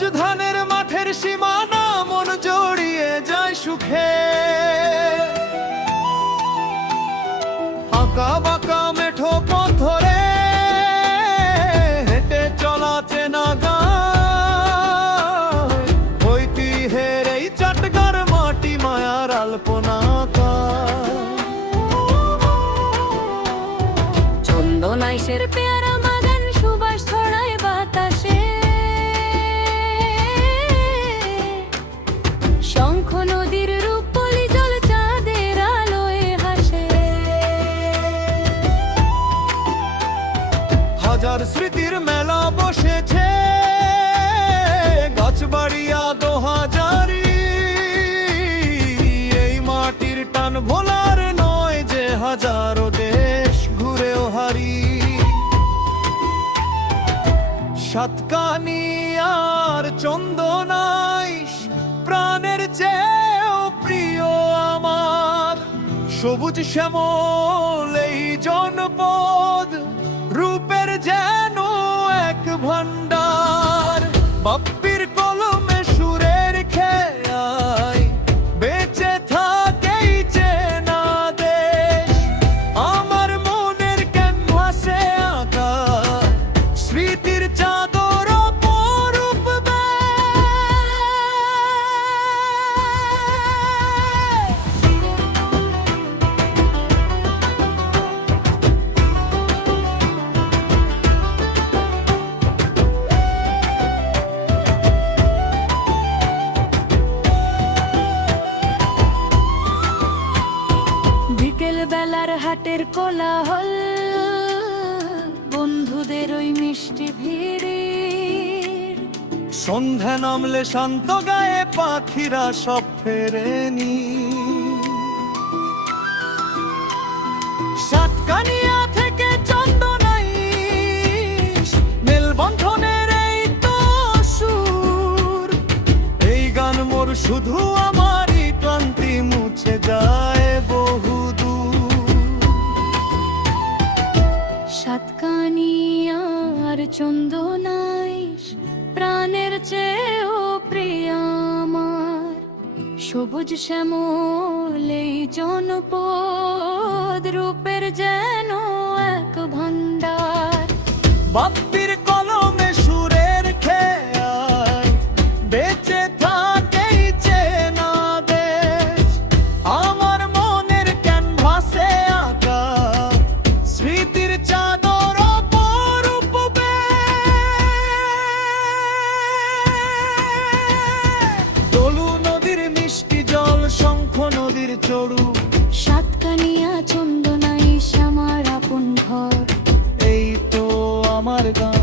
সবুজ ধানের মাঠের সীমানা মন জড়িয়ে যায় সুখে। আঁকা বাঁকা মেঠো পথ ধরে হেঁটে চলা চেনা গায়, ঐতিহ্যের এই চাটগার মাটি মায়ার আলপনা। চন্দনাইশের পেয়ারা বাগান সুবাস ছড়ায় বাতাসে, শঙ্খ নদীর রূপলি জল চাঁদের আলোয় হাসে। হাজার স্মৃতির মেলা বসেছে গাছবাড়িয়া দোহাজারি, এই মাটির টান ভোলার নয় যে হাজারো দেশ ঘুরেও হারি। সাতকানিয়ার চন্দনাইশ প্রাণের চেয়েও প্রিয় আমার, সবুজ শ্যামল এই জনপদ রূপের যেন এক ভান্ডার। বাপ্পির কলমে সুরের খেয়ায় বেঁচে থাকেই চেনা দেশ, আমার মনের ক্যানভাসে আঁকা স্মৃতির চাদর অপরূপ বিকেল বেলার হাটের কোলাহল, বন্ধুদের ওই মিষ্টি ভিড়, সন্ধ্যা নামলে শান্ত গায়ে পাখিরা সব ফেরেনি। সাতকানিয়া থেকে চন্দনাইশ মেলবন্ধনের এই তো সুর, এই গান মোর শুধু আমারই ক্লান্তি মুছে যায় বহুদূর। সাতকানিয়ার চন্দনাইশ প্রাণের চেয়েও প্রিয় আমার, সবুজ শ্যামল এই জনপদ রূপের যেন এক ভান্ডার। বাপ্পির কলমে সুরের খেয়ায় বেঁচে থাকেই চেনা দেশ, আমার মনের ক্যানভাসে আঁকা স্মৃতির চাদর অপরূপ দলু নদীর মিষ্টি জল, শঙ্খ নদীর চড়ু, সাতকানিয়া চন্দনাইশ আমার আপন ঘর, এই তো আমার গান।